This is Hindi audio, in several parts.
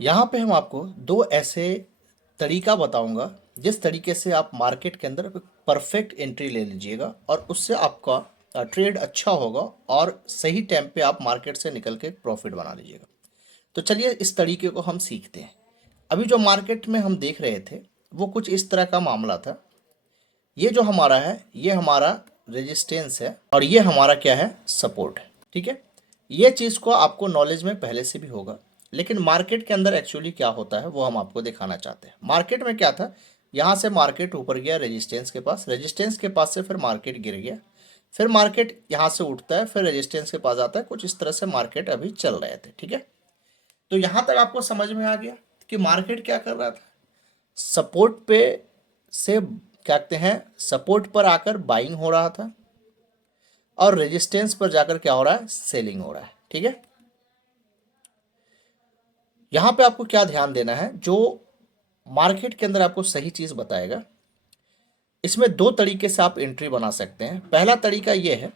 यहाँ पे हम आपको दो ऐसे तरीका बताऊंगा जिस तरीके से आप मार्केट के अंदर परफेक्ट एंट्री ले लीजिएगा और उससे आपका ट्रेड अच्छा होगा और सही टाइम पे आप मार्केट से निकल के प्रॉफिट बना लीजिएगा। तो चलिए इस तरीके को हम सीखते हैं। अभी जो मार्केट में हम देख रहे थे वो कुछ इस तरह का मामला था। ये जो हमारा है ये हमारा रेजिस्टेंस है और ये हमारा क्या है, सपोर्ट है। ठीक है, ये चीज़ को आपको नॉलेज में पहले से भी होगा, लेकिन मार्केट के अंदर एक्चुअली क्या होता है वो हम आपको दिखाना चाहते हैं। मार्केट में क्या था, यहाँ से मार्केट ऊपर गया रेजिस्टेंस के पास, रेजिस्टेंस के पास से फिर मार्केट गिर गया, फिर मार्केट यहाँ से उठता है, फिर रेजिस्टेंस के पास आता है। कुछ इस तरह से मार्केट अभी चल रहे थे। ठीक है, तो यहाँ तक आपको समझ में आ गया कि मार्केट क्या कर रहा था। सपोर्ट पे से क्या कहते हैं, सपोर्ट पर आकर बाइंग हो रहा था और रेजिस्टेंस पर जाकर क्या हो रहा है, सेलिंग हो रहा है। ठीक है, यहां पे आपको क्या ध्यान देना है, जो मार्केट के अंदर आपको सही चीज बताएगा। इसमें दो तरीके से आप एंट्री बना सकते हैं। पहला तरीका यह है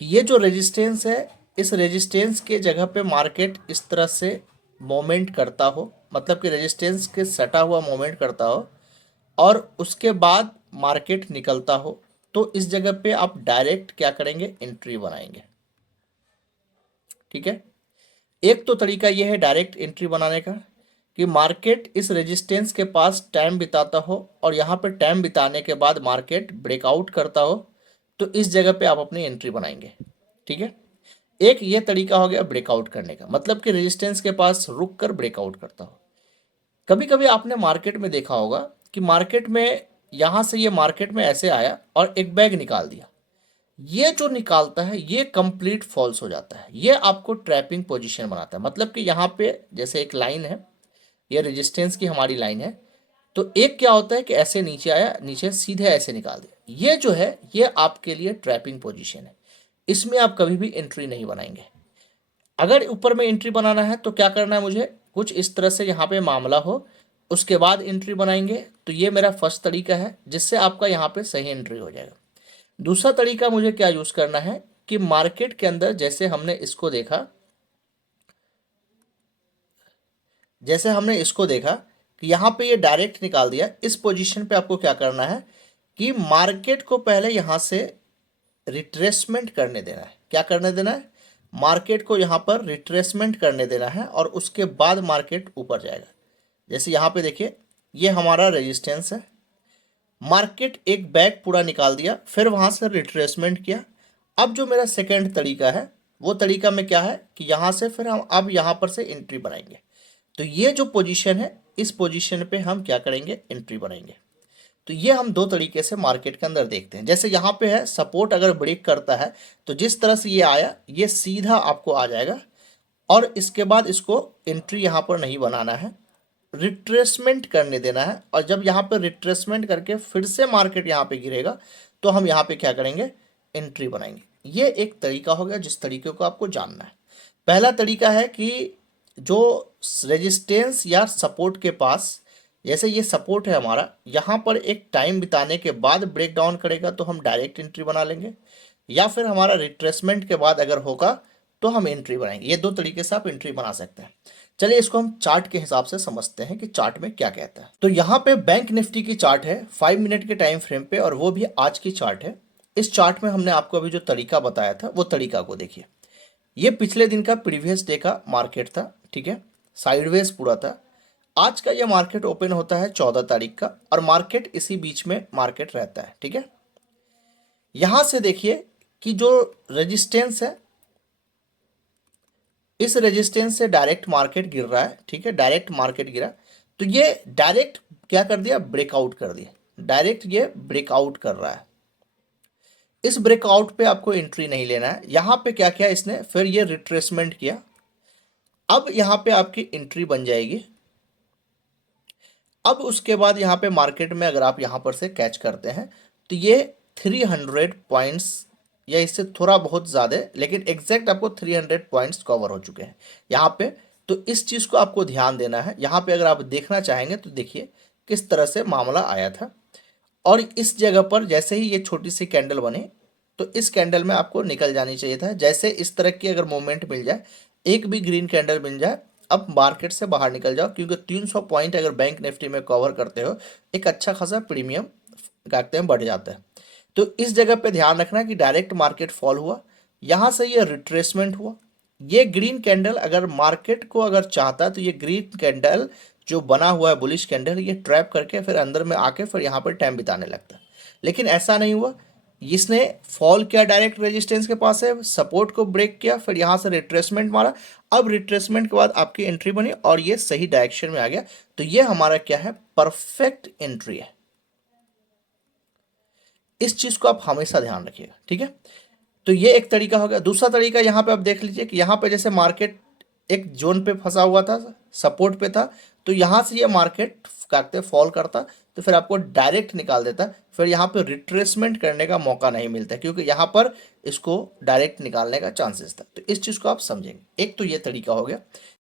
कि ये जो रेजिस्टेंस है, इस रेजिस्टेंस के जगह पे मार्केट इस तरह से मोमेंट करता हो, मतलब कि रेजिस्टेंस के सटा हुआ मोमेंट करता हो और उसके बाद मार्केट निकलता हो, तो इस जगह पे आप डायरेक्ट क्या करेंगे, एंट्री बनाएंगे। ठीक है, एक तो तरीका यह है डायरेक्ट एंट्री बनाने का कि मार्केट इस रेजिस्टेंस के पास टाइम बिताता हो और यहाँ पे टाइम बिताने के बाद मार्केट ब्रेकआउट करता हो, तो इस जगह पे आप अपनी एंट्री बनाएंगे। ठीक है, एक ये तरीका हो गया ब्रेकआउट करने का, मतलब कि रेजिस्टेंस के पास रुक कर ब्रेकआउट करता हो। कभी कभी आपने मार्केट में देखा होगा कि मार्केट में यहाँ से ये मार्केट में ऐसे आया और एक बैग निकाल दिया। ये जो निकालता है ये कंप्लीट फॉल्स हो जाता है, ये आपको ट्रैपिंग पोजीशन बनाता है। मतलब कि यहाँ पे जैसे एक लाइन है, ये रेजिस्टेंस की हमारी लाइन है, तो एक क्या होता है कि ऐसे नीचे आया, नीचे सीधे ऐसे निकाल दिया। ये जो है ये आपके लिए ट्रैपिंग पोजीशन है, इसमें आप कभी भी एंट्री नहीं बनाएंगे। अगर ऊपर में एंट्री बनाना है तो क्या करना है, मुझे कुछ इस तरह से यहाँ पे मामला हो, उसके बाद एंट्री बनाएंगे। तो ये मेरा फर्स्ट तरीका है जिससे आपका यहाँ पे सही एंट्री हो जाएगा। दूसरा तरीका मुझे क्या यूज करना है कि मार्केट के अंदर जैसे हमने इसको देखा, जैसे हमने इसको देखा कि यहाँ पे ये डायरेक्ट निकाल दिया, इस पोजीशन पे आपको क्या करना है कि मार्केट को पहले यहाँ से रिट्रेसमेंट करने देना है। क्या करने देना है, मार्केट को यहाँ पर रिट्रेसमेंट करने देना है और उसके बाद मार्केट ऊपर जाएगा। जैसे यहाँ पे देखिए ये हमारा रेजिस्टेंस है, मार्केट एक बैग पूरा निकाल दिया, फिर वहां से रिट्रेसमेंट किया। अब जो मेरा सेकंड तरीका है वो तरीका में क्या है कि यहाँ से फिर हम अब यहाँ पर से एंट्री बनाएंगे। तो ये जो पोजीशन है, इस पोजीशन पे हम क्या करेंगे, एंट्री बनाएंगे। तो ये हम दो तरीके से मार्केट के अंदर देखते हैं। जैसे यहाँ पे है सपोर्ट अगर ब्रेक करता है तो जिस तरह से ये आया ये सीधा आपको आ जाएगा और इसके बाद इसको एंट्री यहाँ पर नहीं बनाना है, रिट्रेसमेंट करने देना है। और जब यहाँ पे रिट्रेसमेंट करके फिर से मार्केट यहाँ पे गिरेगा तो हम यहाँ पे क्या करेंगे, एंट्री बनाएंगे। ये एक तरीका हो गया जिस तरीके को आपको जानना है। पहला तरीका है कि जो रेजिस्टेंस या सपोर्ट के पास, जैसे ये सपोर्ट है हमारा, यहाँ पर एक टाइम बिताने के बाद ब्रेक डाउन करेगा तो हम डायरेक्ट एंट्री बना लेंगे, या फिर हमारा रिट्रेसमेंट के बाद अगर होगा तो हम एंट्री बनाएंगे। ये दो तरीके से आप एंट्री बना सकते हैं। चलिए इसको हम चार्ट के हिसाब से समझते हैं कि चार्ट में क्या कहता है। तो यहाँ पे बैंक निफ्टी की चार्ट है 5 मिनट के टाइम फ्रेम पे और वो भी आज की चार्ट है। इस चार्ट में हमने आपको अभी जो तरीका बताया था वो तरीका को देखिए। ये पिछले दिन का प्रीवियस डे का मार्केट था। ठीक है, साइडवेज पूरा था। आज का ये मार्केट ओपन होता है 14 तारीख का और मार्केट इसी बीच में मार्केट रहता है। ठीक है, यहां से देखिए कि जो रेजिस्टेंस है, इस रेजिस्टेंस से डायरेक्ट मार्केट गिर रहा है। ठीक है, डायरेक्ट मार्केट गिरा तो ये डायरेक्ट क्या कर दिया, ब्रेकआउट कर दिया। डायरेक्ट ये ब्रेकआउट कर रहा है। इस ब्रेकआउट पे आपको एंट्री नहीं लेना है। यहां पे क्या किया इसने, फिर ये रिट्रेसमेंट किया। अब यहां पे आपकी एंट्री बन जाएगी। अब उसके बाद यहाँ पे मार्केट में अगर आप यहाँ पर से कैच करते हैं तो ये 300 पॉइंट्स या इससे थोड़ा बहुत ज़्यादा, लेकिन एग्जैक्ट आपको 300 पॉइंट्स कवर हो चुके हैं यहाँ पे। तो इस चीज़ को आपको ध्यान देना है। यहाँ पे अगर आप देखना चाहेंगे तो देखिए किस तरह से मामला आया था। और इस जगह पर जैसे ही ये छोटी सी कैंडल बने तो इस कैंडल में आपको निकल जानी चाहिए था। जैसे इस तरह की अगर मूवमेंट मिल जाए, एक भी ग्रीन कैंडल मिल जाए, अब मार्केट से बाहर निकल जाओ, क्योंकि 300 पॉइंट अगर बैंक निफ्टी में कवर करते हो एक अच्छा खासा प्रीमियम कहते हैं बढ़ जाता है। तो इस जगह पे ध्यान रखना कि डायरेक्ट मार्केट फॉल हुआ, यहाँ से ये रिट्रेसमेंट हुआ, ये ग्रीन कैंडल अगर मार्केट को अगर चाहता है तो ये ग्रीन कैंडल जो बना हुआ है बुलिश कैंडल, ये ट्रैप करके फिर अंदर में आके फिर यहाँ पर टाइम बिताने लगता है। लेकिन ऐसा नहीं हुआ, इसने फॉल किया डायरेक्ट रेजिस्टेंस के पास है, सपोर्ट को ब्रेक किया, फिर यहाँ से रिट्रेसमेंट मारा। अब रिट्रेसमेंट के बाद आपकी एंट्री बनी और ये सही डायरेक्शन में आ गया, तो ये हमारा क्या है, परफेक्ट एंट्री है। इस चीज को आप हमेशा ध्यान रखिएगा, ठीक है। तो ये एक तरीका हो गया। दूसरा तरीका यहाँ पे आप देख लीजिए कि यहाँ पे जैसे मार्केट एक जोन पे फंसा हुआ था, सपोर्ट पे था, तो यहाँ से ये मार्केट काटते फॉल करता तो फिर आपको डायरेक्ट निकाल देता, फिर यहाँ पे रिट्रेसमेंट करने का मौका नहीं मिलता, क्योंकि यहाँ पर इसको डायरेक्ट निकालने का चांसेस था। तो इस चीज़ को आप समझेंगे। एक तो ये तरीका हो गया।